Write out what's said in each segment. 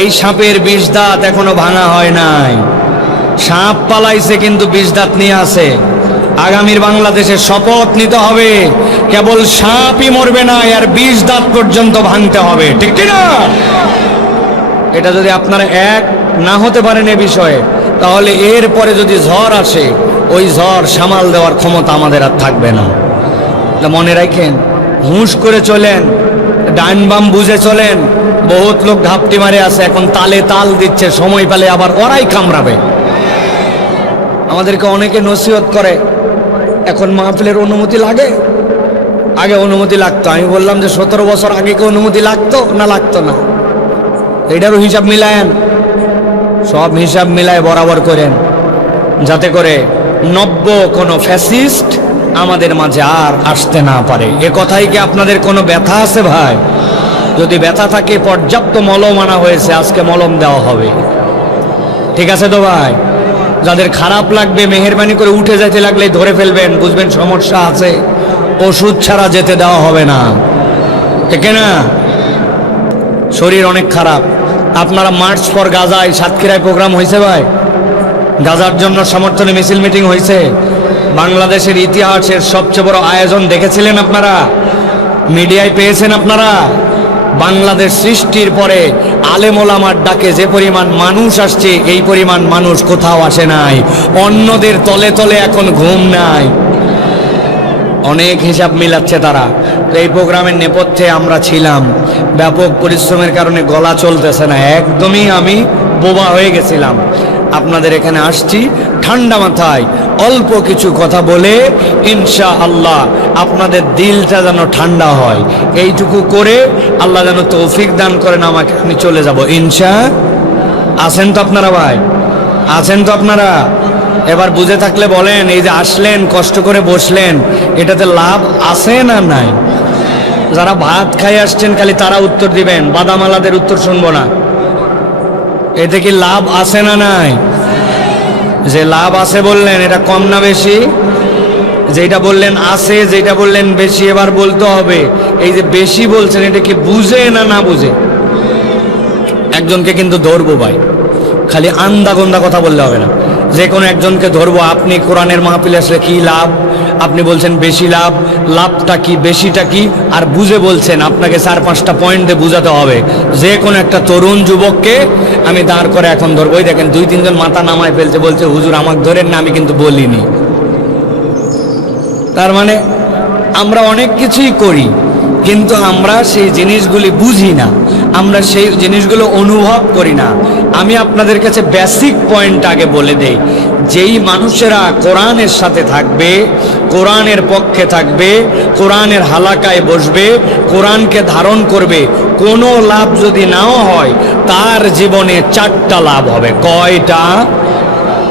এই সাপের বিষ দাঁত এখনো ভাঙা হয় নাই। সাপ পালাইছে কিন্তু বিষ দাঁত নিয়ে আছে। আগামীর বাংলাদেশে শপথ নিতে হবে, কেবল সাপই মরবে না, আর বিষ দাঁত পর্যন্ত ভাঙতে হবে, ঠিক না? এটা যদি আপনারা এক না হতে পারেন এ বিষয়ে, তাহলে এরপরে যদি ঝড় আসে, ওই ঝড় সামাল দেওয়ার ক্ষমতা আমাদের আর থাকবে না। মনে রাখেন, হুঁশ করে চলেন, ডাইন বাম বুঝে চলেন। বহুত লোক ঘাপটি মারে আছে, এখন তালে তাল দিচ্ছে, সময় পেলে আবার ওরাই কামড়াবে। আমাদেরকে অনেকে নসিহত করে, এখন মাহফিলের অনুমতি লাগে, আগে অনুমতি লাগতো। আমি বললাম যে 17 বছর আগে কি অনুমতি লাগতো না লাগতো না? এটারও হিসাব মিলায়েন, সব হিসাব মিলায় বরাবর করেন, যাতে করে নব্য কোনো ফ্যাসিস্ট আমাদের মাঝে আর আসতে না পারে। এ কথাই কি আপনাদের কোনো ব্যথা আছে ভাই? যদি ব্যথা থাকে, পর্যাপ্ত মলম আনা হয়েছে, আজকে মলম দেওয়া হবে, ঠিক আছে তো ভাই? যাদের খারাপ লাগবে মেহেরবানি করে উঠে যেতে লাগলে ধরে ফেলবেন, বুঝবেন সমস্যা আছে, ওষুধ ছাড়া যেতে দেওয়া হবে না, ঠিক না? শরীর অনেক খারাপ। আপনারা মার্চ ফর গাজায় সাতক্ষীরায় প্রোগ্রাম হয়েছে ভাই, গাজার জন্য সমর্থনে মিছিল মিটিং হয়েছে। বাংলাদেশের ইতিহাসের সবচেয়ে বড় আয়োজন দেখেছিলেন আপনারা, মিডিয়ায় পেয়েছেন আপনারা। বাংলাদেশ সৃষ্টির পরে আলেম ওলামার ডাকে যে পরিমাণ মানুষ আসছে, এই পরিমাণ মানুষ কোথাও আসে নাই। অন্যদের তলে তলে এখন ঘুম নাই, অনেক হিসাব মিলাচ্ছে তারা। এই প্রোগ্রামের নেপথ্যে আমরা ছিলাম, ব্যাপক পরিশ্রমের কারণে গলা চলতেছে না, একদমই আমি বোবা হয়ে গেছিলাম। আপনাদের এখানে আসছি ঠান্ডা মাথায়, অল্প কিছু কথা বলে ইনশাআল্লাহ আপনাদের দিলটা যেন ঠান্ডা হয়, এইটুকু করে আল্লাহ যেন তৌফিক দান করেন আমাকে, আমি চলে যাব ইনশা। আছেন তো আপনারা ভাই? আছেন তো আপনারা? এবার বুঝে থাকলে বলেন, এই যে আসলেন কষ্ট করে বসলেন, এটাতে লাভ আছে না নাই? যারা ভাত খাই আসছেন খালি তারা উত্তর দিবেন, বাদামালাদের উত্তর শুনবো না। এতে কি লাভ আছে না নাই? যে লাভ আছে বললেন, এটা কম না বেশি? যেটা বললেন আছে, যেটা বললেন বেশি, এবার বলতে হবে এই যে বেশি বলছেন এটা কি বুঝে না না বুঝে? একজনকে কিন্তু ধরবো ভাই, খালি আন্দা গন্দা কথা বললে হবে না। যে কোনো একজনকে ধরবো, আপনি কোরআনের মাহফিলে আসলে কি লাভ, আপনি বলছেন বেশি লাভ, লাভটা কি বেশিটা কি, আর বুঝে বলছেন, আপনাকে 4-5টা পয়েন্ট দিয়ে বুঝাতে হবে। যে কোনো একটা তরুণ যুবককে আমি দাঁড় করে এখন ধরবো, ওই দেখেন 2-3 জন মাথা নামায় ফেলছে, বলছে হুজুর আমাকে ধরেন না, আমি কিন্তু বলিনি। তার মানে আমরা অনেক কিছুই করি, কিন্তু আমরা সেই জিনিসগুলি বুঝি না, আমরা সেই জিনিসগুলো অনুভব করি না। আমি আপনাদের কাছে বেসিক পয়েন্ট আগে বলে দেই, যেই মানুষেরা কোরআনের সাথে থাকবে, কোরআনের পক্ষে থাকবে, কোরআনের হালাকায় বসবে, কোরআনকে ধারণ করবে, কোনো লাভ যদি নাও হয়, তার জীবনে 4টা লাভ হবে। কয়টা?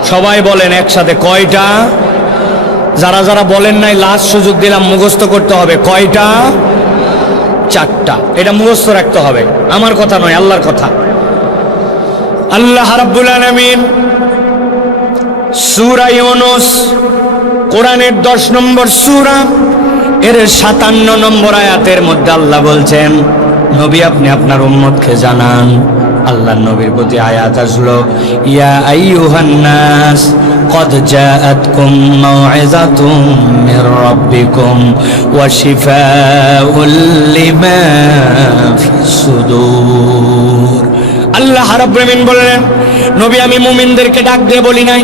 সবাই বলেন একসাথে, কয়টা? যারা যারা বলেন নাই লাস্ট সুযোগ দিলাম, মুখস্থ করতে হবে। কয়টা? 4টা। এটা মুখস্থ রাখতে হবে, আমার কথা নয়, আল্লাহর কথা। আল্লাহ রাব্বুল আলামিন সূরা ইউনূস, কোরআনের 10 নম্বর সূরা, এর 57 নম্বর আয়াতের মধ্যে আল্লাহ বলছেন, নবী আপনি আপনার উম্মতকে জানান। আল্লাহর নবীর প্রতি আয়াত আসলো, ইয়া আইয়ুহান নাস قد جاءتكم موعظة من ربكم وشفاء لما في الصدور। আল্লাহ রাব্বুল আলামিন বললেন, নবী আমি মুমিনদেরকে ডাক দিয়ে বলি নাই,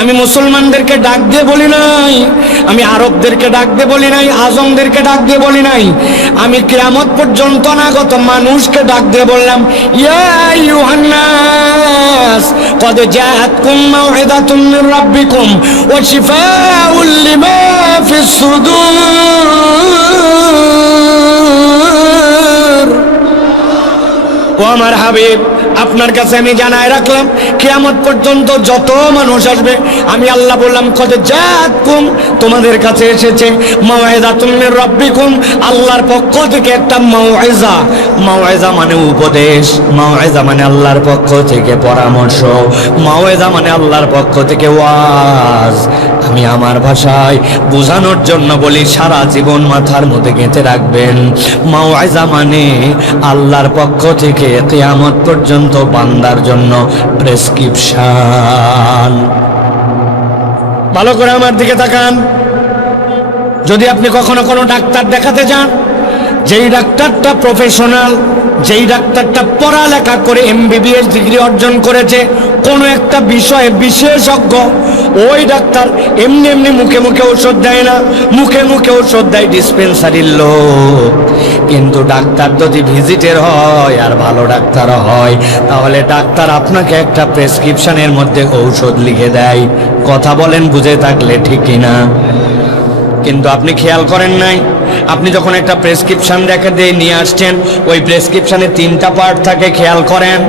আমি মুসলমানদেরকে ডাক দিয়ে বলি নাই, আমি আরবদেরকে ডাক দিয়ে বলি নাই, আজমদেরকে ডাক দিয়ে বলি নাই, আমি কিয়ামত পর্যন্ত অনাগত মানুষকে ডাক দিয়ে বললাম, ইয়া আইয়ুহান নাস قد جاءتكم موعظة من ربكم وشفاء لما في الصدور। ও আমার হাবিব, আপনার কাছে আমি জানায় রাখলাম, কিয়ামত পর্যন্ত যত মানুষ আসবে, আমি আল্লাহ বললাম, কদ জাআতকুম, তোমাদের কাছে এসেছে, মাউইযাতুম মির রাব্বিকুম, আল্লাহর পক্ষ থেকে একটা মাউইযা। মাউইযা মানে উপদেশ, মাউইযা মানে আল্লাহর পক্ষ থেকে পরামর্শ, মাউইযা মানে আল্লাহর পক্ষ থেকে ওয়াজ। আমি আমার ভাষায় বোঝানোর জন্য বলি, সারা জীবন মাথার মধ্যে গেঁথে রাখবেন। মাওয়াইজা মানে আল্লাহর পক্ষ থেকে কিয়ামত পর্যন্ত বান্দার জন্য প্রেসক্রিপশন। ভালো করে আমার দিকে তাকান। যদি আপনি কখনো কোনো ডাক্তার দেখাতে যান, যেই ডাক্তারটা প্রফেশনাল, যেই ডাক্তারটা পড়ালেখা করে MBBS ডিগ্রি অর্জন করেছে, কোনো একটা বিষয়ে বিশেষজ্ঞ, ওই ডাক্তার এমনি এমনি মুখে মুখে ওষুধ দেয় না, মুখে মুখে ওষুধ দেয় ডিসপেন্সারির লোক। কিন্তু ডাক্তার যদি ভিজিটের হয় আর ভালো ডাক্তার হয়, তাহলে ডাক্তার আপনাকে একটা প্রেসক্রিপশনের মধ্যে ঔষধ লিখে দেয়। কথা বলেন বুঝে থাকলে, ঠিক কিনা? কিন্তু আপনি খেয়াল করেন নাই, আপনি যখন একটা প্রেসক্রিপশন দেখে দিয়ে নিয়ে আসছেন, ওই প্রেসক্রিপশনে 3টা পার্ট থাকে, খেয়াল করেন।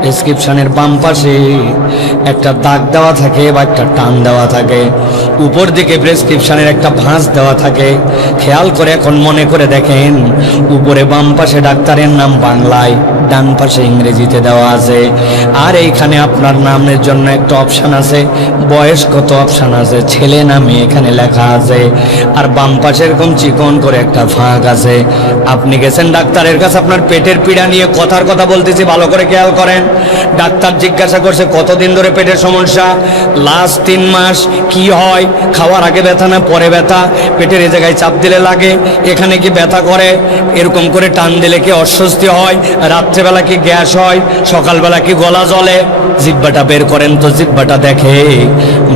প্রেসক্রিপশনের বাম পাশে একটা দাগ দেওয়া থাকে বা একটা টান দেওয়া থাকে, উপর দিকে প্রেসক্রিপশনের একটা ভাঁজ দেওয়া থাকে। খেয়াল করে এখন মনে করে দেখেন, উপরে বাম পাশে ডাক্তারের নাম বাংলায়, ডান পাশে ইংরেজিতে দেওয়া আছে, আর এইখানে আপনার নামের জন্য একটা অপশান আছে, বয়স কত অপশান আছে, ছেলে না মেয়ে এখানে লেখা আছে, আর বাম পাশে এরকম চিকন করে একটা ফাঁক আছে। আপনি গেছেন ডাক্তারের কাছে, আপনার পেটের পীড়া নিয়ে কথার কথা বলতেছি, ভালো করে খেয়াল করেন। ডাক্তার জিজ্ঞাসা করছে কতদিন ধরে পেটের সমস্যা, লাস্ট 3 মাস। কি হয়? খাওয়ার আগে ব্যথা না পরে ব্যথা? পেটের এই জায়গায় চাপ দিলে লাগে? এখানে কি ব্যথা করে? এরকম করে টান দিলে কি অস্বস্তি হয়? রাত্রেবেলা কি গ্যাস হয়? সকালবেলা কি গলা জ্বলে? জিহ্বাটা বের করেন তো, জিহ্বাটা দেখে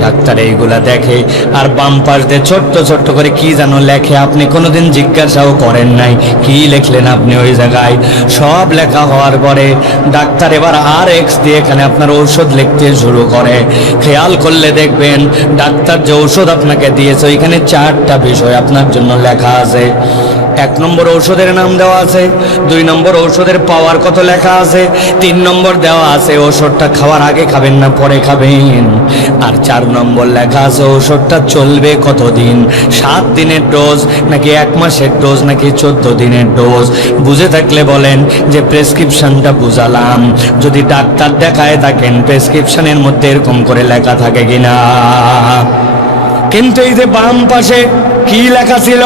ডাক্তার, এইগুলা দেখে। আর বাম পাশ দিয়ে ছোট্ট ছোট্ট করে কি যেন লেখে, আপনি কোনোদিন জিজ্ঞাসাও করেন নাই কি লিখলেন আপনি ওই জায়গায়। সব লেখা হওয়ার পরে ডাক্তার এবার RX দিয়ে এখানে আপনার ঔষধ লিখতে শুরু করে। খেয়াল করলে দেখবেন ডাক্তার যে ঔষধ আপনাকে দিয়েছে, ওইখানে 4টা বিষয় আপনার জন্য লেখা আছে। 1 নম্বর ঔষধের নাম দেওয়া আছে, 2 নম্বর ঔষধের পাওয়ার কত লেখা আছে, 3 নম্বর দেওয়া আছে ওষুধটা খাওয়ার আগে খাবেন না পরে খাবেন, আর 4 নম্বর লেখা আছে ওষুধটা চলবে কতদিন, 7 দিনের ডোজ নাকি 1 মাসের ডোজ নাকি 14 দিনের ডোজ। বুঝে থাকলে বলেন যে প্রেসক্রিপশনটা বুঝালাম। যদি ডাক্তার দেখায় থাকেন, প্রেসক্রিপশনের মধ্যে এরকম করে লেখা থাকে কিনা? কিন্তু এই যে বাম পাশে কি লেখা ছিল,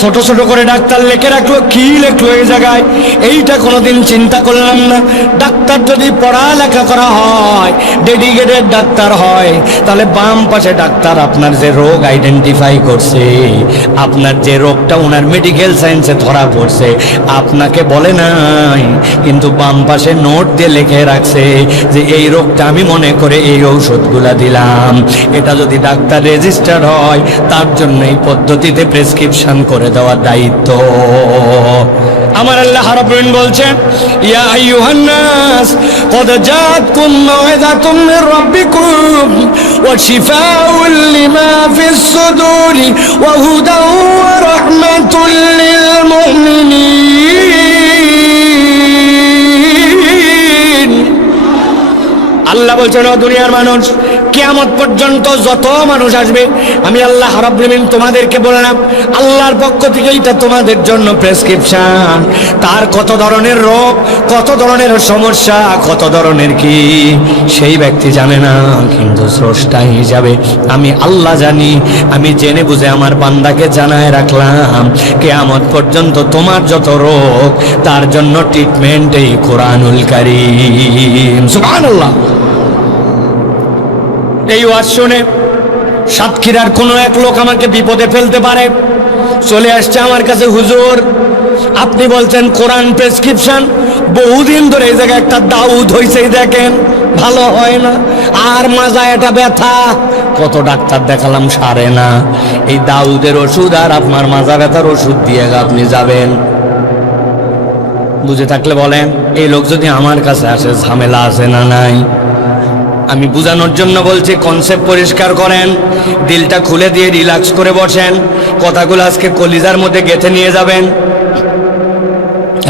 ছোট ছোট করে ডাক্তার লিখে রাখলো, কি লেখলো এই জায়গায়, এইটা কোনোদিন চিন্তা করলাম না। ডাক্তার যদি পড়ালেখা করা হয়, ডেডিকেটেড ডাক্তার হয়, তাহলে বাম পাশে ডাক্তার আপনার যে রোগ আইডেন্টিফাই করছে, আপনার যে রোগটা ওনার মেডিকেল সায়েন্সে ধরা পড়ছে, আপনাকে বলে নাই, কিন্তু বাম পাশে নোট দিয়ে লিখে রাখছে যে এই রোগটা আমি মনে করে এই ঔষধগুলা দিলাম। এটা যদি ডাক্তার রেজিস্টার হয়, তার জন্য এই পদ্ধতিতে প্রেসক্রিপশন করে দেওয়ার দায়িত্ব আমার। আল্লাহ রাব্বুল আলামিন বলছেন, ইয়া আইয়ুহান নাস ক্বাদ জাআতকুম মাউইযাতুম মির রাব্বিকুম ওয়া শিফাউন লিমা ফিস সুদুরি ওয়া হুদান ওয়া রাহমাতুল লিল মুমিনিন। আল্লাহ বলছেন, ও দুনিয়ার মানুষ, কিয়ামত পর্যন্ত যত মানুষ আসবে, আমি আল্লাহ রাব্বুল আলামিন তোমাদেরকে বললাম, আল্লাহর পক্ষ থেকে এটা তোমাদের জন্য প্রেসক্রিপশন। তার কত ধরনের রোগ, কত ধরনের সমস্যা, কত ধরনের কি, সেই ব্যক্তি জানে না, কিন্তু স্রষ্টা হিসাবে আমি আল্লাহ জানি। আমি জেনে বুঝে আমার বান্দাকে জানায় রাখলাম, কিয়ামত পর্যন্ত তোমার যত রোগ, তার জন্য ট্রিটমেন্ট এই কোরআনুল কারীম। সুবহানাল্লাহ। এই ওয়াজ শুনে সাতক্ষীরার কোনো এক লোক আমাকে বিপদে ফেলতে পারে, চলে আসছে আমার কাছে, হুজুর আপনি বলছেন কোরআন প্রেসক্রিপশন, বহুদিন ধরে এই জায়গায় একটা দাউদ হয়েছে, দেখেন ভালো হয় না, আর মাজায় এটা ব্যথা, কত ডাক্তার দেখালাম সারে না, এই দাউদের ওষুধ আর আপনার মাজা ব্যথার ওষুধ দিয়ে আপনি যাবেন। বুঝে থাকলে বলেন, এই লোক যদি আমার কাছে আসে ঝামেলা আছে না নাই? আমি বুঝানোর জন্য বলছি, কনসেপ্ট পরিষ্কার করেন, দিলটা খুলে দিয়ে রিল্যাক্স করে বসেন, কথাগুলো আজকে কলিজার মধ্যে গেঁথে নিয়ে যাবেন।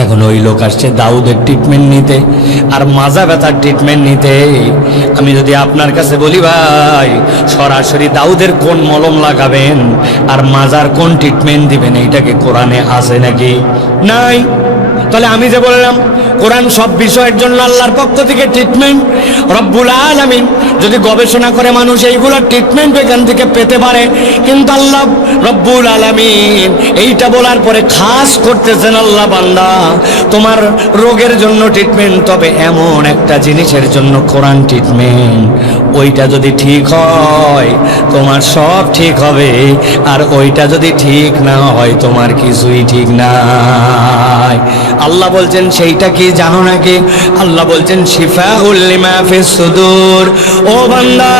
এখন ওই লোক আসছে দাউদের ট্রিটমেন্ট নিতে আর মাজা ব্যথার ট্রিটমেন্ট নিতে। আমি যদি আপনার কাছে বলি, ভাই সরাসরি দাউদের কোন মলম লাগাবেন আর মাজার কোন ট্রিটমেন্ট দিবেন, এইটাকে কোরআনে আছে নাকি? নাই। তাহলে আমি যে বললাম কোরআন সব বিষয়ের জন্য আল্লাহর পক্ষ থেকে ট্রিটমেন্ট। রব্বুল আলামিন যদি গবেষণা করে মানুষ এইগুলোর ট্রিটমেন্ট এখান থেকে পেতে পারে, কিন্তু আল্লাহ রব্বুল আলামিন এইটা বলার পরে খাস করতেছেন, আল্লাহ বান্দা তোমার রোগের জন্য ট্রিটমেন্ট, তবে এমন একটা জিনিসের জন্য কোরআন ট্রিটমেন্ট, ওইটা যদি ঠিক হয় তোমার সব ঠিক হবে, আর ওইটা যদি ঠিক না হয় তোমার কিছুই ঠিক নাই। আল্লাহ বলছেন সেইটা কি জানো নাকি? আল্লাহ বলছেন শিফাউল লিমা ফিস সুদূর। ও বান্দা,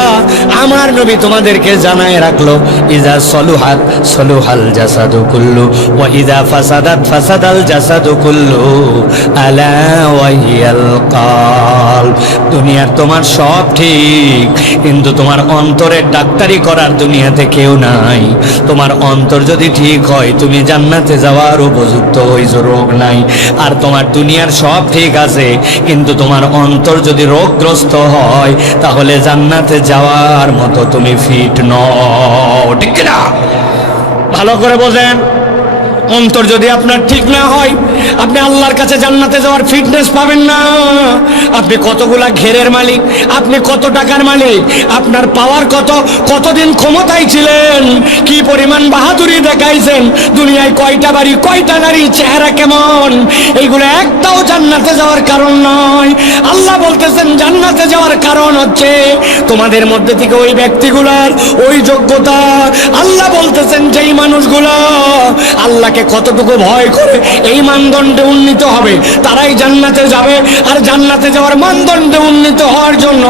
আমার নবী তোমাদেরকে জানায় রাখলো, ইজা সলুহাত সলুহাল জাসাদু কুল্লু ওয়া ইজা ফাসাদাত ফাসাদাল জাসাদু কুল্লু আলা ওয়া হিয়াল কলব। দুনিয়ার তোমার সব ঠিক, কিন্তু তোমার অন্তরের ডাক্তারি করার দুনিয়াতে কেউ নাই। তোমার অন্তর যদি ঠিক হয় তুমি জান্নাতে যাওয়ার উপযুক্ত, ওই রোগ নাই। আর তোমার দুনিয়ার সব ঠিক আছে, কিন্তু তোমার অন্তর যদি রোগগ্রস্ত হয় তাহলে জান্নাতে যাওয়ার মতো তুমি ফিট নও, ঠিক না? ভালো করে বোঝেন, অন্তর যদি আপনার ঠিক না হয় আপনি আল্লাহর কাছে জান্নাতে যাওয়ার ফিটনেস পাবেন না। আপনি কতগুলা ঘেরের মালিক, আপনি কত টাকার মালিক, আপনার পাওয়ার কত, কতদিন ক্ষমতায় ছিলেন, কি পরিমাণ বাহাদুরি দেখাইছেন, দুনিয়ায় কয়টা বাড়ি, কয়টা নারী, চেহারা কেমন, এইগুলো একটাও জান্নাতে যাওয়ার কারণ নয়। আল্লাহ বলতেছেন জান্নাতে যাওয়ার কারণ হচ্ছে তোমাদের মধ্যে থেকে ওই ব্যক্তিগুলার ওই যোগ্যতা। আল্লাহ বলতেছেন যেই মানুষগুলা আল্লাহকে কতটুকু ভয় করে এই মানদণ্ডে উন্নীত হবে তারাই জান্নাতে যাবে। আর জান্নাতে যাওয়ার মানদণ্ডে উন্নীত হওয়ার জন্য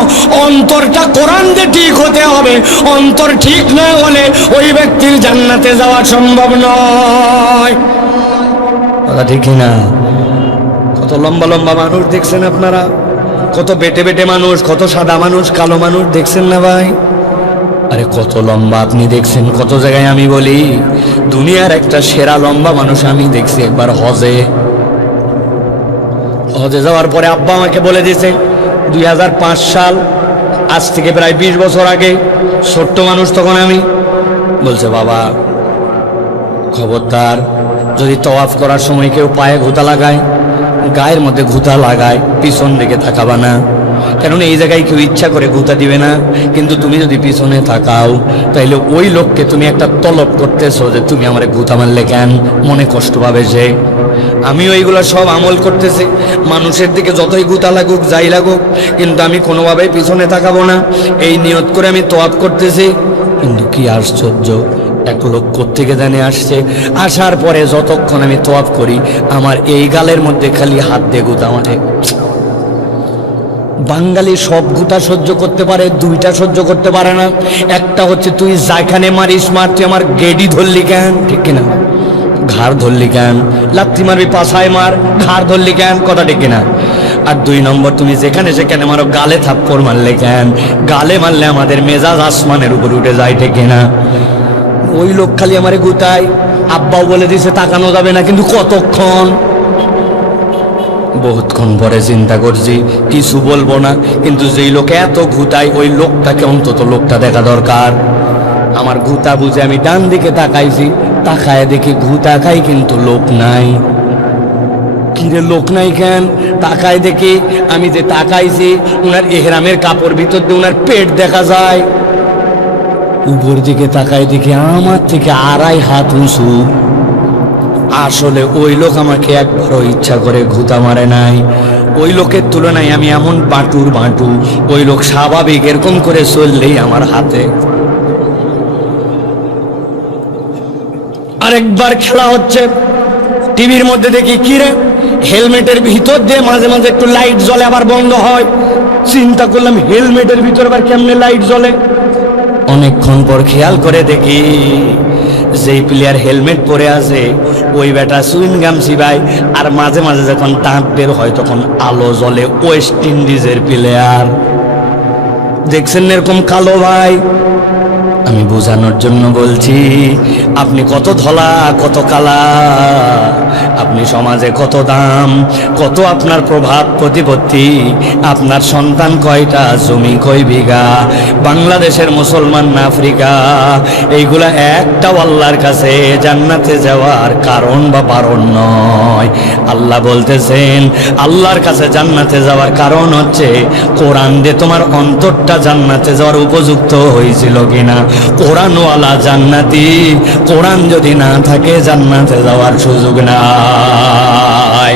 অন্তরটা কোরআন দিয়ে ঠিক হতে হবে। অন্তর ঠিক না হলে ওই ব্যক্তির জান্নাতে যাওয়া সম্ভব নয়। কথা ঠিক না? কত লম্বা লম্বা মানুষ দেখছেন আপনারা, কত বেটে বেটে মানুষ, কত সাদা মানুষ, কালো মানুষ দেখছেন না ভাই? আরে কত লম্বা আপনি দেখছেন কত জায়গায়। আমি বলি দুনিয়ার একটা সেরা লম্বা মানুষ আমি দেখছি একবার হজে যাওয়ার পরে আব্বা আমাকে বলে দিয়েছে 2005 সাল, আজ থেকে প্রায় 20 বছর আগে, ছোট্ট মানুষ তখন আমি, বলছে বাবা খবরদার যদি তওয়াফ করার সময় কেউ পায়ে ঘুতা লাগায়, গায়ের মধ্যে ঘুতা লাগায়, পিছন দিকে তাকাবা না, কেননা এই জায়গায় কেউ ইচ্ছা করে ঘুতা দিবে না। কিন্তু তুমি যদি পিছনে তাকাও তাইলে ওই লোককে তুমি একটা তলব করতেছো যে তুমি আমার ঘুতা মারলে কেন, মনে কষ্ট পাবে সে। আমি ওইগুলো সব আমল করতেছি, মানুষের দিকে যতই ঘুতা লাগুক যাই লাগুক, কিন্তু আমি কোনোভাবেই পিছনে তাকাবো না, এই নিয়ত করে আমি তওয়াফ করতেছি। কিন্তু কি আশ্চর্য, এক লোক কোত্থেকে জানে আসছে, আসার পরে যতক্ষণ আমি তওয়াফ করি আমার এই গালের মধ্যে খালি হাত দিয়ে গুতা মারে। বাঙালি সব গুতা সহ্য করতে পারে, দুইটা সহ্য করতে পারে না। একটা হচ্ছে তুই যেখানে মারিস মার, তুই আমার গেডি ধরলি কেন, ঠিক কিনা? ঘাড় ধরলি কেন? লাথি মারবি পাছায় মার, ঘাড় ধরলি কেন, কথা ঠিক কিনা? আর 2 নম্বর তুমি যেখানে সেখানে মারো, গালে থাপ্পড় মারলে কেন? গালে মারলে আমাদের মেজাজ আসমানের উপর উঠে যায়, ঠিক কিনা? ওই লোক খালি আমারে গুতায়, আব্বাও বলে দিছে তাকানো যাবে না, কিন্তু কতক্ষণ? বহুতক্ষণ পরে চিন্তা করছি কিছু বলবো না, কিন্তু যেই লোক এত ঘুতায় ওই লোকটাকে অন্তত লোকটা দেখা দরকার। আমার ঘুতা বুঝে আমি ডান দিকে তাকাইছি, তাকায় দেখি ঘুতা খাই কিন্তু লোক নাই। কিরে লোক নাই কেন? তাকায় দেখি আমি যে তাকাইছি উনার এহরামের কাপড় ভিতর দিয়ে উনার পেট দেখা যায়। উপর দিকে তাকায় দেখি আমার থেকে 2.5 হাত উঁচু। আসলে ওই লোক আমাকে একবারও ইচ্ছা করে ঘুতা মারে নাই। ওই লোকের তুলনায় আমি এমন বাটুর বাটু, ওই লোক স্বাভাবিক এরকম করে চললেই আমার হাতে। আরেকবার খেলা হচ্ছে, টিভির মধ্যে দেখি কিরে হেলমেটের ভিতর দিয়ে মাঝে মাঝে একটু লাইট জ্বলে আবার বন্ধ হয়। চিন্তা করলাম হেলমেটের ভিতর আবার কেমনে লাইট জ্বলে। অনেকক্ষণ পর খেয়াল করে দেখি যেই প্লেয়ার হেলমেট পরে আছে ওই বেটা সুইংগাম চিবায়, আর মাঝে মাঝে যখন দাঁত বের হয় তখন আলো জ্বলে। ওয়েস্ট ইন্ডিজের প্লেয়ার দেখছেন এরকম কালো ভাই। আমি বোঝানোর জন্য বলছি, আপনি কত ধলা কত কালা, আপনি সমাজে কত দাম, কত আপনার প্রভাব প্রতিপত্তি, আপনার সন্তান কয়টা, জমি কয় বিঘা, বাংলাদেশের মুসলমান না আফ্রিকা, এইগুলা একটাও আল্লাহর কাছে জান্নাতে যাওয়ার কারণ বা বারণ নয়। আল্লাহ বলতেছেন আল্লাহর কাছে জান্নাতে যাওয়ার কারণ হচ্ছে কোরআন দিয়ে তোমার অন্তরটা জান্নাতে যাওয়ার উপযুক্ত হয়েছিল কিনা। কোরআনওয়ালা জান্নাতি, কোরআন যদি না থাকে জান্নাতে যাওয়ার সুযোগ নাই।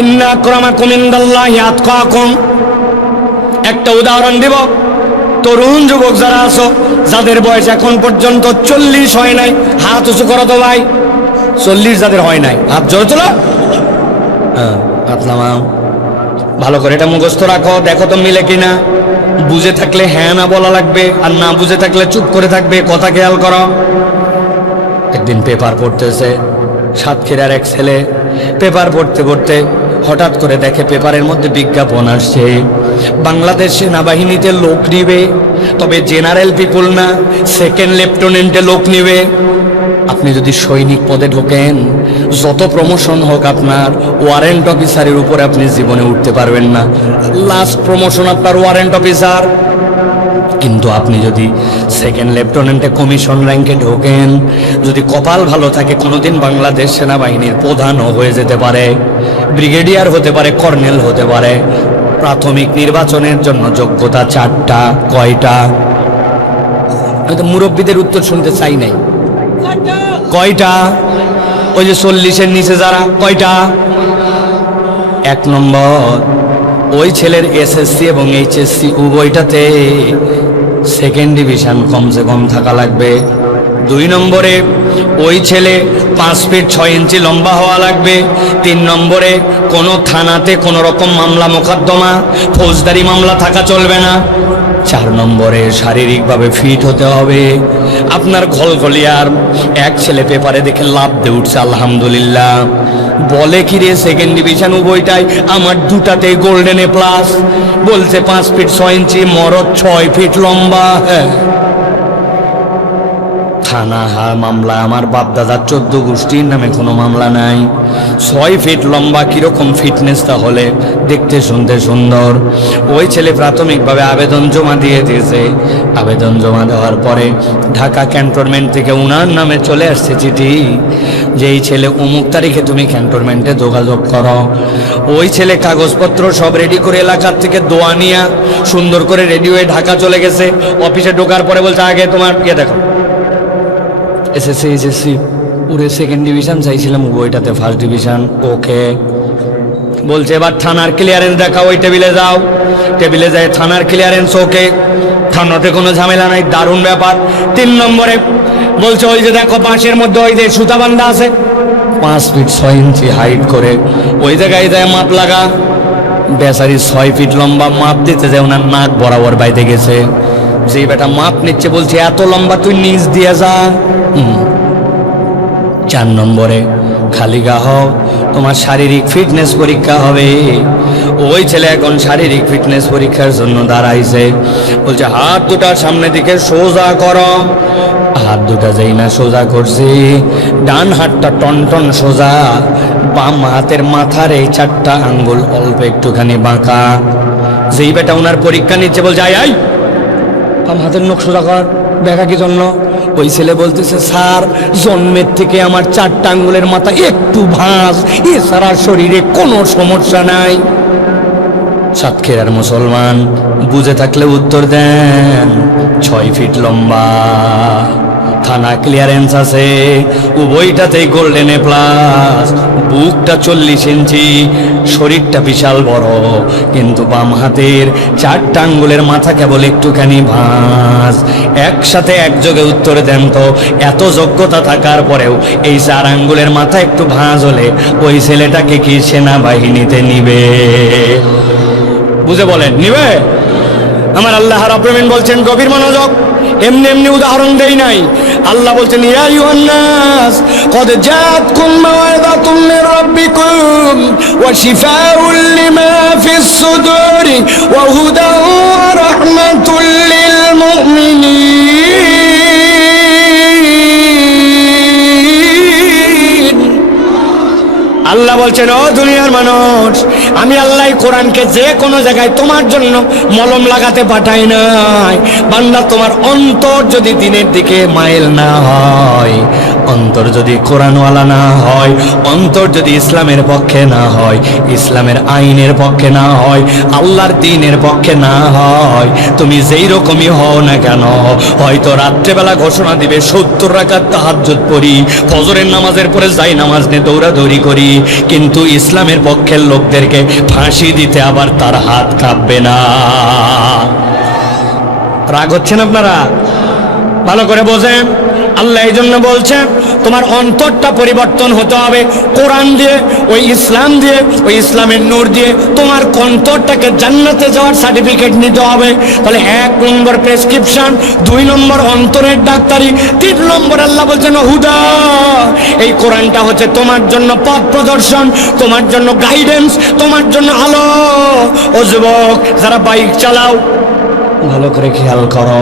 ইন্না আকরামাকুম ইনদাল্লাহি আতকাকুম। একটা উদাহরণ দিব, তরুণ যুবক যারা আছো, যাদের বয়স এখন পর্যন্ত 40 হয় নাই, হাত উঁচু করো তো ভাই। 40 যাদের হয় নাই হাত জোরে তোলো। হাত নামাও। ভালো করে এটা মুখস্থ রাখো, দেখো তো মিলে কিনা। বুঝে থাকলে হ্যাঁ না বলা লাগবে, আর না বুঝে থাকলে চুপ করে থাকবে। কথা খেয়াল করো। একদিন পেপার পড়তেছে সাতক্ষীরার এক ছেলে। পেপার পড়তে পড়তে হঠাৎ করে দেখে পেপারের মধ্যে বিজ্ঞাপন আসছে, বাংলাদেশ সেনাবাহিনীতে লোক নিবে, তবে জেনারেল পিপুল না, সেকেন্ড লেফটেন্যান্টে লোক নিবে। আপনি যদি সৈনিক পদে ঢোকেন, যত প্রমোশন হোক আপনার, ওয়ারেন্ট অফিসারের উপরে আপনি জীবনে উঠতে পারবেন না। লাস্ট প্রমোশন আপনার ওয়ারেন্ট অফিসার। কিন্তু আপনি যদি সেকেন্ড লেফটেন্যান্টে কমিশন র্যাঙ্কে ঢোকেন, যদি কপাল ভালো থাকে, কোনোদিন বাংলাদেশ সেনাবাহিনীর প্রধানও হয়ে যেতে পারে, ব্রিগেডিয়ার হতে পারে, কর্নেল হতে পারে। প্রাথমিক নির্বাচনের জন্য যোগ্যতা 4টা। কয়টা? আমি তো মুরব্বীদের উত্তর শুনতে চাই নাই। কয়টা? ওই যে 40-এর নিচে যারা, কয়টা? 1 নম্বর, ওই ছেলের এসএসসি এবং এইচএসসি উভয়টাতে সেকেন্ড ডিভিশন কমসে কম থাকা লাগবে। 2 নম্বরে, ওই ছেলে 5 ফিট 6 ইঞ্চি লম্বা হওয়া লাগবে। 3 নম্বরে, কোনো থানাতে কোনো রকম মামলা মোকদ্দমা, ফৌজদারি মামলা থাকা চলবে না। 4 নম্বরে, শারীরিকভাবে ফিট হতে হবে। আপনার ঘলঘলিয়ার এক ছেলে পেপারে দেখে লাভ দিয়ে উঠছে, আলহামদুলিল্লাহ। বলে কি রে, সেকেন্ড ডিভিশন উভয়টাই আমার, 2টাতে গোল্ডেন এ প্লাস। বলছে 5 ফিট 6 ইঞ্চি, মরদ 6 ফিট লম্বা। হ্যাঁ, থানা মামলা আমার বাপদাদার 14 গোষ্ঠীর নামে কোনো মামলা নাই। 6 ফিট লম্বা, কিরকম ফিটনেস তাহলে, দেখতে শুনতে সুন্দর। ওই ছেলে প্রাথমিকভাবে আবেদন জমা দিয়ে দিয়েছে। আবেদন জমা দেওয়ার পরে ঢাকা ক্যান্টনমেন্ট থেকে উনার নামে চলে আসছে চিঠি যে এই ছেলে অমুক তারিখে তুমি ক্যান্টনমেন্টে যোগাযোগ করো। ওই ছেলে কাগজপত্র সব রেডি করে এলাকার থেকে দোয়া নিয়ে সুন্দর করে রেডি হয়ে ঢাকা চলে গেছে। অফিসে ঢোকার পরে বলছে, আগে তোমার দেখো, এসএসসি এইচএসসি পুরো সেকেন্ড ডিভিশন চাইছিলাম, ওইটাতে ফার্স্ট ডিভিশন। ওকে, বলছে এবার থানার ক্লিয়ারেন্স দেখাও। ওই টেবিলে যাও। টেবিলে যায় থানার ক্লিয়ারেন্স। ওকে, থানাতে কোনো ঝামেলা নাই, দারুণ ব্যাপার। 3 নম্বরে বলছে, ওই যে দেখো পাশের মধ্যে ওই যে সুতা বান্ধা আছে, 5 ফিট 6 ইঞ্চি হাইট করে, ওই জায়গায় যায় মাপ লাগা। বেচারি 6 ফিট লম্বা, মাপ দিতে যায় ওনার নাক বরাবর বাইতে গেছে। যে বেটা মাপ নিচ্ছে বলছে, এত লম্বা তুই নিচ দিয়ে যা। 4 নম্বরে, খালি গা হও, তোমার শারীরিক ফিটনেস পরীক্ষা হবে। ওই ছেলে এখন শারীরিক ফিটনেস পরীক্ষার জন্য দাঁড়াইছে। বলছে, হাত দুটা সামনের দিকে সোজা করো। হাত দুটা যেই না সোজা করছি, ডান হাতটা টনটন সোজা, বাম হাতের মাথার এই 4টা আঙ্গুল অল্প একটুখানি বাঁকা। যেই বেটা ওনার পরীক্ষা নিচ্ছে বলছে, আই বাম হাতের নখ সোজা কর। দেখা কি জন্য? ওই ছেলে বলতেছে, স্যার জন্মের থেকে আমার 4টা আঙ্গুলের মাথা একটু ভাঁজ, এছাড়া শরীরে কোনো সমস্যা নাই। সাতক্ষীরার মুসলমান বুঝে থাকলে উত্তর দেন। 6 ফিট লম্বা, থানা ক্লিয়ারেন্স আছে, উভয়টাতেই গোল্ডেন এ প্লাস, বুকটা 40 ইঞ্চি, শরীরটা বিশাল বড়, কিন্তু বাম হাতের 4টা আঙ্গুলের মাথা কেবল একটুখানি ভাঁজ। একসাথে একযোগে উত্তর দেন তো, এত যোগ্যতা থাকার পরেও এই 4 আঙ্গুলের মাথা একটু ভাঁজ হলে ওই ছেলেটাকে কি সেনাবাহিনীতে নিবে? বুঝে বলেন, নিবে? আমার আল্লাহ রাব্বুল আলামিন বলছেন, গভীর মনোযোগ, এমনি এমনি উদাহরণ দেই নাই। আল্লাহ বলছেন, ইয়া আইয়ুহান নাস কদ জাআতকুম মাওয়াইযাতুম মির রাব্বিকুম ওয়া শিফাউন লিমা ফিস সুদুরি ওয়া হুদান ওয়া রাহমাতুল লিল মুমিনিন। আল্লাহ বলছেন, ও দুনিয়ার মানুষ, আমি আল্লাহ কোরআনকে যে কোনো জায়গায় তোমার জন্য মলম লাগাতে পাঠাই নাই। বান্দা, তোমার অন্তর যদি দিনের দিকে মাইল না হয়, অন্তর যদি কোরআনওয়ালা না হয়, অন্তর যদি ইসলামের পক্ষে না হয়, ইসলামের আইনের পক্ষে না হয়, আল্লাহর দ্বীনের পক্ষে না হয়, তুমি যেই রকমই হও না কেন, হয়তো রাত্রেবেলা ঘোষণা দিবে 70 রাকাত তাহাজ্জুদ পড়ি, ফজরের নামাজের পরে যাই নামাজ নিয়ে দৌড়াদৌড়ি করি, কিন্তু ইসলামের পক্ষের লোকদেরকে ফাঁসি দিতে আবার তার হাত কাঁপবে না। রাগ হচ্ছেন আপনারা? ভালো করে বোঝেন। আল্লাহ এই জন্য বলছেন, তোমার অন্তরটা পরিবর্তন হতে হবে কোরআন দিয়ে, ওই ইসলাম দিয়ে, ওই ইসলামের নূর দিয়ে তোমার অন্তরটাকে জান্নাতে যাওয়ার সার্টিফিকেট নিতে হবে। তাহলে 1 নম্বর প্রেসক্রিপশন, 2 নম্বর অন্তরের ডাক্তারি, 3 নম্বর আল্লাহ বলছেন হুদা। এই কোরআনটা হচ্ছে তোমার জন্য পথ প্রদর্শন, তোমার জন্য গাইডেন্স, তোমার জন্য আলো। ও যুবক যারা বাইক চালাও, ভালো করে খেয়াল করো,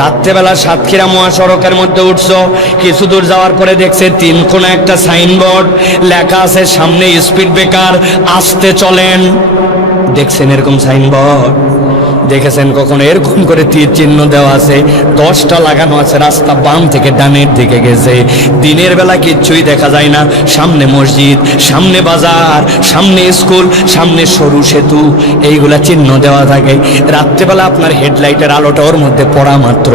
রাত্রেবেলা সাতক্ষীরা মহাসড়কের মধ্যে উঠছো, কিছু দূর যাওয়ার পরে দেখছে 3 কোণা একটা সাইনবোর্ড, লেখা আছে সামনে স্পিড ব্রেকার, আসতে চলেন। দেখছেন এরকম সাইনবোর্ড? দেখেছেন কখনো এরকম করে তীর চিহ্ন দেওয়া আছে, 10টা লাগানো আছে, রাস্তা বাম থেকে ডানের দিকে গেছে, দিনের বেলা কিচ্ছুই দেখা যায় না, সামনে মসজিদ, সামনে বাজার, সামনে স্কুল, সামনে সরু সেতু, এইগুলা চিহ্ন দেওয়া থাকে। রাত্রেবেলা আপনার হেডলাইটের আলোটা ওর মধ্যে পড়া মাত্র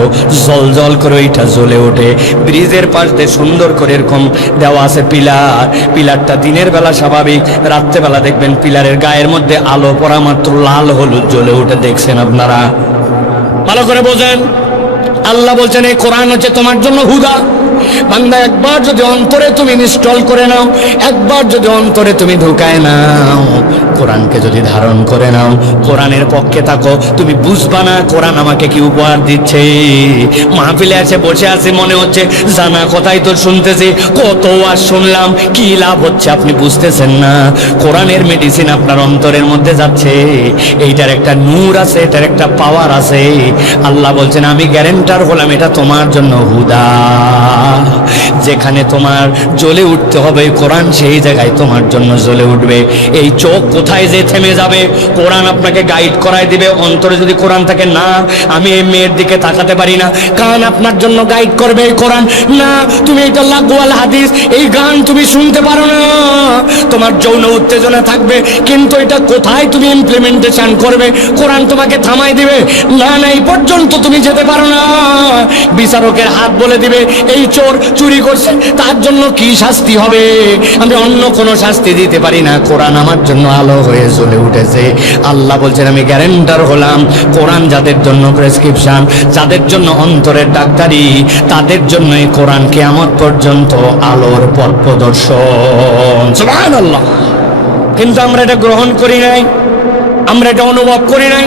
জল জল করে ওইটা জ্বলে ওঠে। ব্রিজের পাশ দিয়ে সুন্দর করে এরকম দেওয়া আছে পিলার, পিলারটা দিনের বেলা স্বাভাবিক, রাত্রেবেলা দেখবেন পিলারের গায়ের মধ্যে আলো পড়া মাত্র লাল হলুদ জ্বলে ওঠে। দেখছেন আপনারা? ভালো করে বোঝেন। আল্লাহ বলছেন এই কোরআন হচ্ছে তোমার জন্য হুদা। বান্দা, একবার যদি অন্তরে তুমি ইনস্টল করে নাও, একবার যদি অন্তরে তুমি ঢুকায় নাও, কোরআনকে যদি ধারণ করে নাও, কোরআনের পক্ষে থাকো, তুমি বুঝবা না কোরআন আমাকে কি উপহার দিচ্ছে। মাহফিলে এসে বসে আছি, মনে হচ্ছে জানা কথাই তো শুনতেছি, কত আর শুনলাম, কি লাভ হচ্ছে আপনি বুঝতেছেন না। কোরআনের মেডিসিন আপনার অন্তরের মধ্যে যাচ্ছে, এইটার একটা নূর আছে, এটার একটা পাওয়ার আছে। আল্লাহ বলছেন আমি গ্যারেন্টার হলাম এটা তোমার জন্য হুদা। যেখানে তোমার জ্বলে উঠতে হবে কোরআন, সেই জায়গায় তোমার জন্য জ্বলে উঠবে। এই চোখ কোথায় যে থেমে যাবে, কোরআন আপনাকে গাইড করায় দিবে। অন্তরে যদি কোরআন থাকে, না আমি এই মেয়ের দিকে তাকাতে পারি না, কান আপনার জন্য গাইড করবে এই কোরআন। না তুমি এটা লাগওয়াল হাদিস, এই গান তুমি শুনতে পারো না, তোমার যৌন উত্তেজনা থাকবে, কিন্তু এটা কোথায় তুমি ইমপ্লিমেন্টেশন করবে, কোরআন তোমাকে থামাই দিবে। না না, এই পর্যন্ত তুমি যেতে পারো না। বিচারকের হাত বলে দিবে এই চোর চুরি করছে, তার জন্য কি শাস্তি হবে, আমি অন্য কোনো শাস্তি দিতে পারি না, কোরআন আমার জন্য আলো হয়ে জ্বলে উঠেছে। আল্লাহ বলছেন আমি গ্যারেন্টার হলাম, কোরআন যাদের জন্য প্রেসক্রিপশন, যাদের জন্য অন্তরের ডাক্তারি, তাদের জন্য এই কোরআন কিয়ামত পর্যন্ত আলোর পথ প্রদর্শন। সুবহানাল্লাহ। কিন্তু আমরা এটা গ্রহণ করি নাই, আমরা এটা অনুভব করি নাই।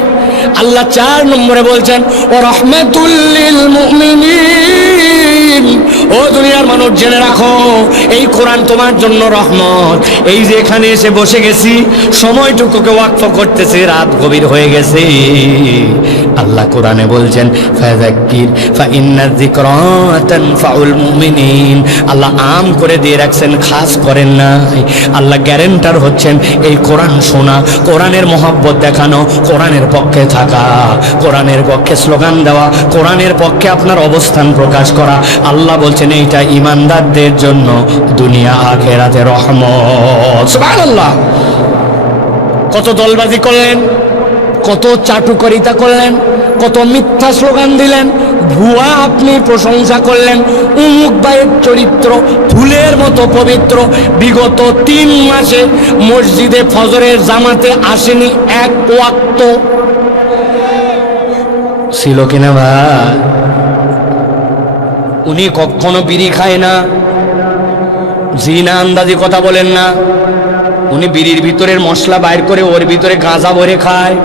আল্লাহ 4 নম্বরে বলছেন ও রাহমাতুল লিল মুমিনিন। ও দুনিয়ার মানুষ জেনে রাখো, এই কোরআন তোমার জন্য রহমত। এই যে এখানে এসে বসে গেছি, সময়টুকুকে ওয়াকফ করতেছি, রাত গভীর হয়ে গেছে। আল্লাহ কোরআনে বলছেন ফাযাক্কির ফাইন্না যিকরা তানফাউল মুমিনিন। আল্লাহ আম করে দিয়ে রাখছেন, খাস করেন নাই। আল্লাহ গ্যারেন্টার হচ্ছেন এই কোরআন শোনা, কোরআনের মহব্বত দেখানো, কোরআনের পক্ষে থাকা, কোরআনের পক্ষে স্লোগান দেওয়া, কোরআনের পক্ষে আপনার অবস্থান প্রকাশ করা। আল্লাহ বলছেন এইটা ঈমানদারদের জন্য দুনিয়া আখিরাতে রহমত। সুবহানাল্লাহ। কত দলবাজি করলেন, কত চাটুকারিতা করলেন, কত মিথ্যা স্লোগান দিলেন, ভুয়া আপনি প্রশংসা করলেন। উমুক ভাইয়ের চরিত্র ফুলের মতো পবিত্র, বিগত 3 মাসে মসজিদে ফজরের জামাতে আসেনি এক ওয়াক্ত। ছিল কিনা ভাই? উনি কখনো বিড়ি খায় না, জিনা আন্দাজি কথা বলেন না। উনি বিড়ির ভিতরের মশলা বাইর করে ওর ভিতরে গাঁজা ভরে খায়।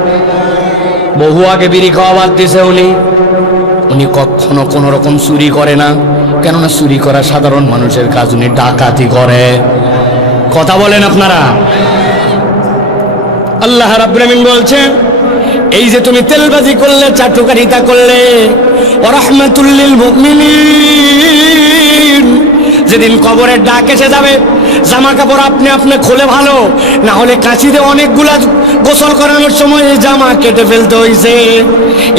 বহু আগে বিড়ি খাওয়া বাদ দিছে উনি। উনি কখনো কোনো রকম চুরি করে না, কেননা চুরি করা সাধারণ মানুষের কাজ, উনি ডাকাতি করে। কথা বলেন আপনারা? আল্লাহ রাব্বুল আমিন বলছেন এই যে তুমি তেলবাজি করলে, চাটুকারিতা করলে, ওয়া রাহমাতুল লিল মুমিনিন, যেদিন কবরের ডাক এসে যাবে জামা কাপড় আপনি আপনি খোলে ভালো, না হলে কাঁচিতে অনেকগুলা গোসল করানোর সময় এই জামা কেটে ফেলতে হইছে।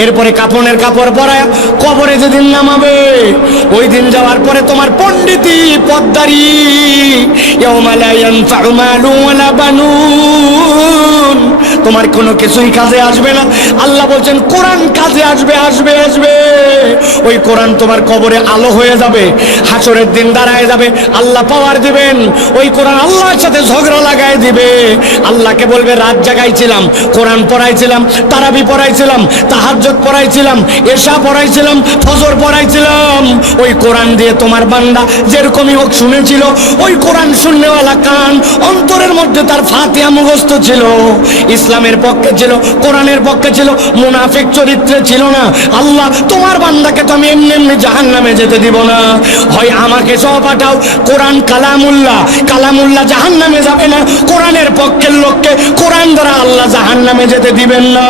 এরপরে কাফনের কাপড় পরায় কবরে যেদিন নামাবে, ওই দিন যাওয়ার পরে তোমার পণ্ডিতি পদ্মারি, ইয়াউমা লা ইয়ানফাউ মালুন ওয়ালা বানুন, তোমার কোনো কিছুই কাজে আসবে না। আল্লাহ বলছেন কোরআন কাজে আসবে, আসবে আসবে। ওই কোরআন তোমার কবরে আলো হয়ে যাবে, হাসরের দিন দাঁড়ায় যাবে, আল্লাহ পাওয়ার দিবেন। ওই কোরআন আল্লাহর সাথে ঝগড়া লাগায় দিবে। আল্লাহকে বলবে রাত জাগাইছিলাম, কোরআন পড়াইছিলাম, তারাবি পড়াইছিলাম, তাহাজ্জুদ পড়াইছিলাম, এশা পড়াইছিলাম, ফজর পড়াইছিলাম। ওই কোরআন দিয়ে তোমার বান্দা যেরকমই হোক শুনেছিল। ওই কোরআন শুননেওয়ালা কান, অন্তরের মধ্যে তার ফাতিহা মুখস্থ ছিল, ইসলামের পক্ষে ছিল, কোরআনের পক্ষে ছিল, মুনাফিক চরিত্রে ছিল না। আল্লাহ তোমার বান্দাকে তো আমি এমনি এমনি জাহান্নামে যেতে দিব না, হয় আমাকে সহ পাঠাও। কোরআন কালামুল্লাহ, কালামুল্লাহ জাহান্নামে যাবে না, কোরআনের পক্ষের লোককে কোরআন দ্বারা আল্লাহ জাহান্নামে যেতে দিবেন না।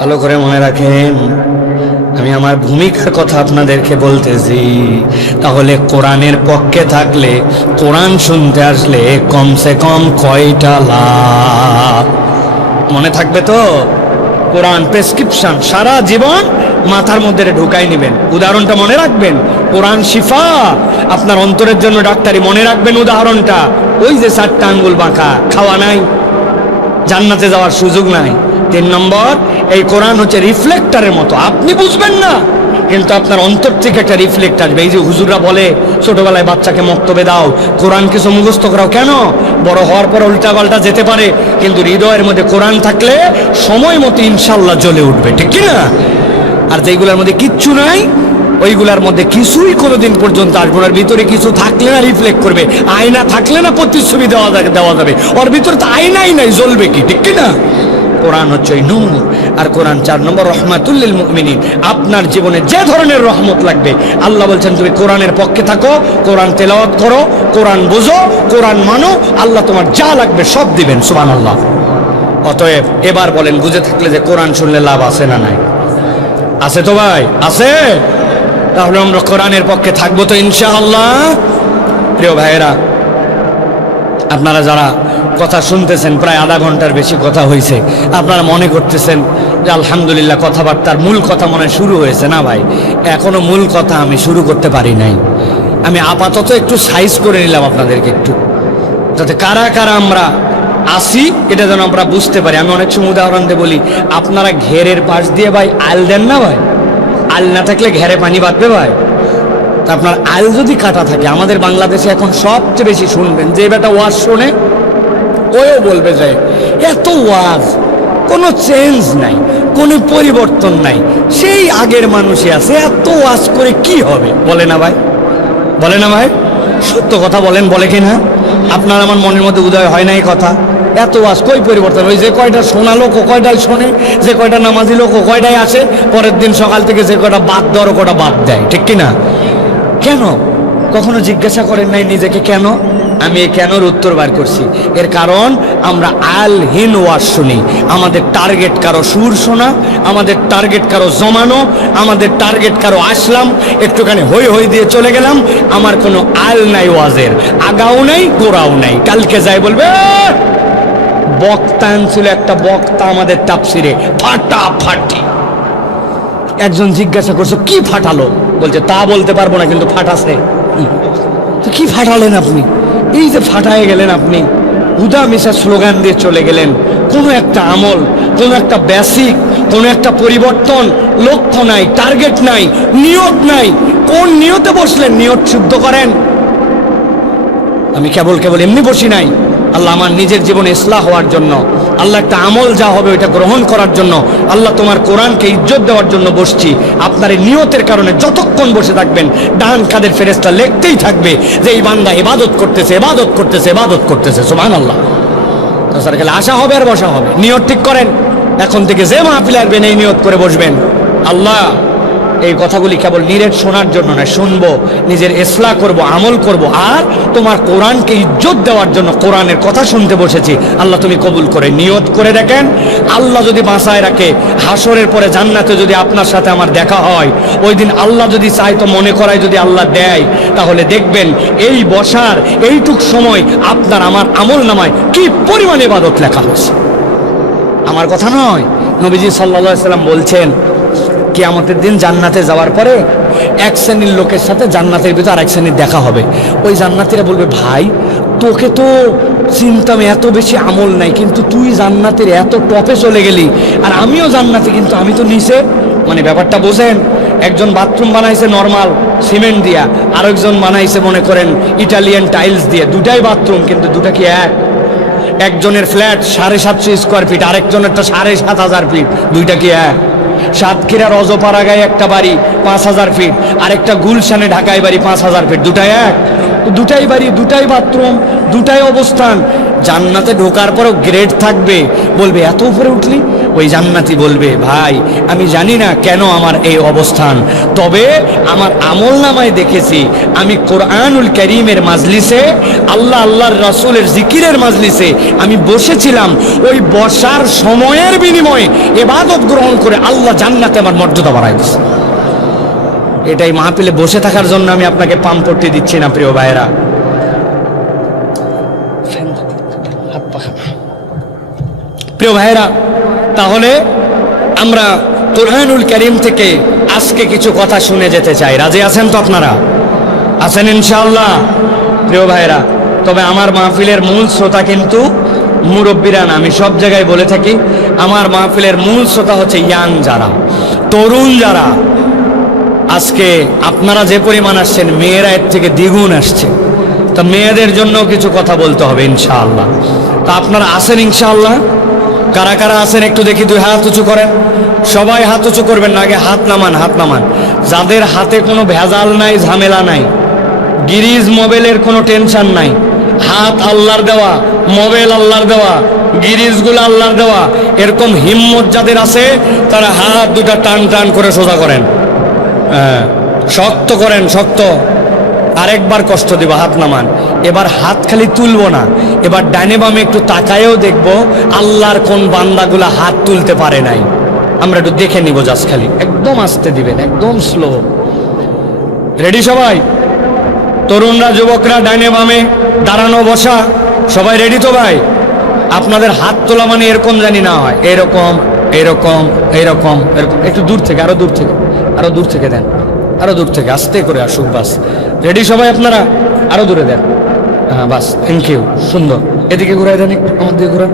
ভালো করে মনে রাখেন, আমি আমার ভূমিকার কথা আপনাদেরকে বলতেছি। তাহলে কোরআনের পক্ষে থাকলে, কোরআন শুনতে আসলে কমসে কম কয়টা লাভ মনে থাকবে তো? কোরআন প্রেসক্রিপশন, সারা জীবন মাথার মধ্যে ঢুকাই নেবেন। উদাহরণটা মনে রাখবেন, কোরআন শিফা, আপনার অন্তরের জন্য ডাক্তারি। মনে রাখবেন উদাহরণটা, ওই যে 4টা আঙ্গুল বাঁকা, খাওয়া নাই, জান্নাতে যাওয়ার সুযোগ নাই। 3 নম্বর, এই কোরআন হচ্ছে রিফ্লেক্টরের মতো, আপনি বুঝবেন না কিন্তু আপনার অন্তর থেকে একটা রিফ্লেক্ট আসবে। এই যে হুজুররা বলে ছোটবেলায় বাচ্চাকে মক্তবে দাও, কোরআন কিছু মুখস্থ করাও, কেন? বড় হওয়ার পর উল্টা পাল্টা যেতে পারে, কিন্তু হৃদয়ের মধ্যে কোরআন থাকলে সময় মতো ইনশাল্লাহ জ্বলে উঠবে, ঠিক কিনা? আর যেগুলোর মধ্যে কিচ্ছু নাই, ওইগুলার মধ্যে কিছুই কোনোদিন পর্যন্ত আসবে না। ভিতরে কিছু থাকলে না রিফ্লেক্ট করবে, আয়না থাকলে না প্রতিচ্ছবি দেওয়া যাবে। ওর ভিতরে তো আয়নাই নাই, জ্বলবে কি, ঠিক কিনা? কোরআন হচ্ছে নূর, আর কোরআন 4 নম্বর রহমাতুল লিল মুমিনিন। আপনার জীবনে যে ধরনের রহমত লাগবে, আল্লাহ বলছেন তুমি কোরআনের পক্ষে থাকো, কোরআন তেলাওয়াত করো, কোরআন বুঝো, কোরআন মানো, আল্লাহ তোমার যা লাগবে সব দিবেন। সুবহানাল্লাহ। অতএব এবার বলেন, বুঝে থাকলে যে কোরআন শুনলে লাভ আছে না নাই? আছে তো ভাই, আছে। তাহলে আমরা কোরআনের পক্ষে থাকবো তো ইনশাআল্লাহ। প্রিয় ভাইয়েরা, আপনারা যারা কথা শুনতেছেন, প্রায় আধা ঘন্টার বেশি কথা হয়েছে, আপনারা মনে করতেছেন যে আলহামদুলিল্লাহ কথাবার্তার মূল কথা মনে শুরু হয়েছে। না ভাই, এখনো মূল কথা আমি শুরু করতে পারি নাই। আমি আপাতত একটু সাইজ করে নিলাম আপনাদেরকে একটু, যাতে কারা কারা আমরা আসি এটা যেন আমরা বুঝতে পারি। আমি অনেক সময় উদাহরণ দিয়ে বলি, আপনারা ঘেরের পাশ দিয়ে ভাই আল দেন না ভাই, আল না থাকলে ঘেরে পানি বাঁধবে ভাই। তা আপনার আল যদি কাটা থাকে, আমাদের বাংলাদেশে এখন সবচেয়ে বেশি শুনবেন যে বেটা ওয়াজ শোনে, ওও বলবে যে এত ওয়াজ, কোনো চেঞ্জ নাই, কোনো পরিবর্তন নাই, সেই আগের মানুষই আছে, এত ওয়াজ করে কি হবে? বলে না ভাই, বলে না ভাই? সত্য কথা বলেন, বলে কি না? আপনার আমার মনের মধ্যে উদয় হয় না এই কথা? এত ওয়াজ, কই পরিবর্তন? ওই যে কয়টা শোনা লোক ও কয়টাই শোনে, যে কয়টা নামাজি লোক ও কয়টাই আসে, পরের দিন সকাল থেকে যে কয়টা বাদ দেওয়ার কয়টা বাদ দেয়, ঠিক কিনা? কেন? কখনো জিজ্ঞাসা করেন নাই নিজেকে কেন? আমি এই কেনর উত্তর বার করছি। এর কারণ আমরা আলহীন ওয়াজ শুনি। আমাদের টার্গেট কারো সুর শোনা, আমাদের টার্গেট কারো জমানো, আমাদের টার্গেট কারো আসলাম, একটুখানি হই হই দিয়ে চলে গেলাম। আমার কোনো আল নাই ওয়াজের, আগাও নাই, গোড়াও নাই। কালকে যাই বলবে বক্তা আনছিল একটা বক্তা আমাদের তাফসিরে, ফাটাফাটি। একজন জিজ্ঞাসা করছে কি ফাটালো? বলছে তা বলতে পারবো না, কিন্তু ফাটাছে। তো কি ফাটালেন আপনি? এই যে ফাটায় গেলেন আপনি, হুদা মিশা স্লোগান দিয়ে চলে গেলেন। কোনো একটা আমল, কোনো একটা বেসিক, কোনো একটা পরিবর্তন, লক্ষ্য নাই, টার্গেট নাই, নিয়ত নাই। কোন নিয়তে বসলেন? নিয়ত শুদ্ধ করেন। আমি কেবল এমনি বসি নাই, আল্লাহ আমার নিজের জীবনে ইসলাহ হওয়ার জন্য, আল্লাহ একটা আমল যা হবে ওইটা গ্রহণ করার জন্য, আল্লাহ তোমার কোরআনকে ইজ্জত দেওয়ার জন্য বসছি। আপনার এই নিয়তের কারণে যতক্ষণ বসে থাকবেন, ডান কাদের ফেরেশতা লিখতেই থাকবে যে এই বান্দা ইবাদত করতেছে, ইবাদত করতেছে, ইবাদত করতেছে। সুবহানাল্লাহ। তাছাড়া খেলে আসা হবে আর বসা হবে। নিয়ত ঠিক করেন, এখন থেকে যে মাহফিলে আসবেন এই নিয়ত করে বসবেন, আল্লাহ এই কথাগুলি কেবল নিরেট শোনার জন্য নয়, শুনবো, নিজের ইসলাহ করব, আমল করব, আর তোমার কোরআনকে ইজ্জত দেওয়ার জন্য কোরআনের কথা শুনতে বসেছি। আল্লাহ তুমি কবুল করে নিয়ত করে দেখেন, আল্লাহ যদি বাঁচায় রাখে, হাসরের পরে জান্নাতে যদি আপনার সাথে আমার দেখা হয়, ওই দিন আল্লাহ যদি চায় তো মনে করায় যদি আল্লাহ দেয়, তাহলে দেখবেন এই বসার এইটুক সময় আপনার আমার আমল নামায় কি পরিমাণ ইবাদত লেখা হয়েছে। আমার কথা নয়, নবীজি সাল্লাল্লাহু আলাইহি সাল্লাম বলছেন কিয়ামতের দিন জান্নাতে যাওয়ার পরে এক শ্রেণীর লোকের সাথে জান্নাতের ভিতর আরেক শ্রেণীর দেখা হবে। ওই জান্নাতীরা বলবে, ভাই তোকে তো চিন্তাম, এত বেশি আমল নাই, কিন্তু তুই জান্নাতের এত টপে চলে গেলি, আর আমিও জান্নাতে, কিন্তু আমি তো নিচে। মানে ব্যাপারটা বোঝেন, একজন বাথরুম বানাইছে নর্মাল সিমেন্ট দিয়া, আরেকজন বানাইছে মনে করেন ইটালিয়ান টাইলস দিয়ে, দুটাই বাথরুম, কিন্তু দুটা কি এক? একজনের ফ্ল্যাট 750 স্কোয়ার ফিট, আরেকজনেরটা 7,500 ফিট, দুইটা কি এক? সাতক্ষীরার অজপাড়াগায় একটা বাড়ি 5,000 ফিট, আরেকটা গুলশানে ঢাকায় বাড়ি 5,000 ফিট, দুটাই এক? দুটাই বাড়ি, দুটাই বাথরুম, দুটাই অবস্থান। জান্নাতে ঢোকার পরও গ্রেড থাকবে, বলবে এত উপরে উঠলি? ওই জান্নাতি বলবে, ভাই আমি জানি না কেন আমার এই অবস্থান, তবে আমার আমল নামায় দেখেছি আমি কোরআনুল কারীমের মাজলিসে, আল্লাহর রাসূলের জিকিরের মাজলিসে আমি বসেছিলাম, ওই বসার সময়ের বিনিময়ে ইবাদত গ্রহণ করে আল্লাহ জান্নাতে আমার মর্যাদা বাড়ায় দিয়েছে। এটাই মাহফিলে বসে থাকার জন্য আমি আপনাকে পাম্পট্টি দিচ্ছি না প্রিয় ভাইয়েরা। প্রিয় ভাইয়েরা, তাহলে আমরা কোরআনুল কারীম থেকে আজকে কিছু কথা শুনে যেতে চাই। রাজি আছেন তো আপনারা? আছেন ইনশাআল্লাহ? প্রিয় ভাইয়েরা, তবে আমার মাহফিলের মূল শ্রোতা কিন্তু মুরব্বীরা না। আমি সব জায়গায় বলে থাকি, আমার মাহফিলের মূল শ্রোতা হচ্ছে ইয়াং যারা, তরুণ যারা। আজকে আপনারা যে পরিমাণ আসছেন, মেয়েরা এর থেকে দ্বিগুণ আসছে, তো মেয়েদের জন্য কিছু কথা বলতে হবে ইনশাআল্লাহ। তা আপনারা আসেন ইনশাআল্লাহ? কারা কারা আছেন একটু দেখি, 2 হাত উঁচু করেন। সবাই হাত উঁচু করবেন না, আগে হাত নামান, হাত নামান। যাদের হাতে কোনো ভেজাল নাই, ঝামেলা নাই, গিরিজ মোবাইলের কোনো টেনশন নাই, হাত আল্লাহর দেওয়া, মোবাইল আল্লাহর দেওয়া, গিরিজগুলো আল্লাহর দেওয়া, এরকম হিম্মত যাদের আছে তারা হাত দুটা টান টান করে সোজা করেন, শক্ত করেন, শক্ত। আরেকবার কষ্ট দিব, হাত নামান। এবার হাত খালি তুলবো না, এবার ডানে বামে একটু তাকায়েও দেখবো আল্লাহর কোন বান্দাগুলা হাত তুলতে পারে নাই, আমরা একটু দেখে নিব। জাস্ট খালি একদম আস্তে দিবেন, একদম স্লো। রেডি সবাই? তরুণরা, যুবকরা, ডানে বামে, দাঁড়ানো বসা, সবাই রেডি তো ভাই? আপনাদের হাত তোলা মানে এরকম জানি না হয়, এরকম এরকম এরকম এরকম। একটু দূর থেকে, আরো দূর থেকে, আরো দূর থেকে দেন, আরো দূর থেকে, আস্তে করে আসুক। বাস রেডি সবাই আপনারা? আরো দূরে দেন, হ্যাঁ বাস, থ্যাংক ইউ, সুন্দর। এদিকে ঘুরাই দেন, একটু আমার দিকে ঘুরান।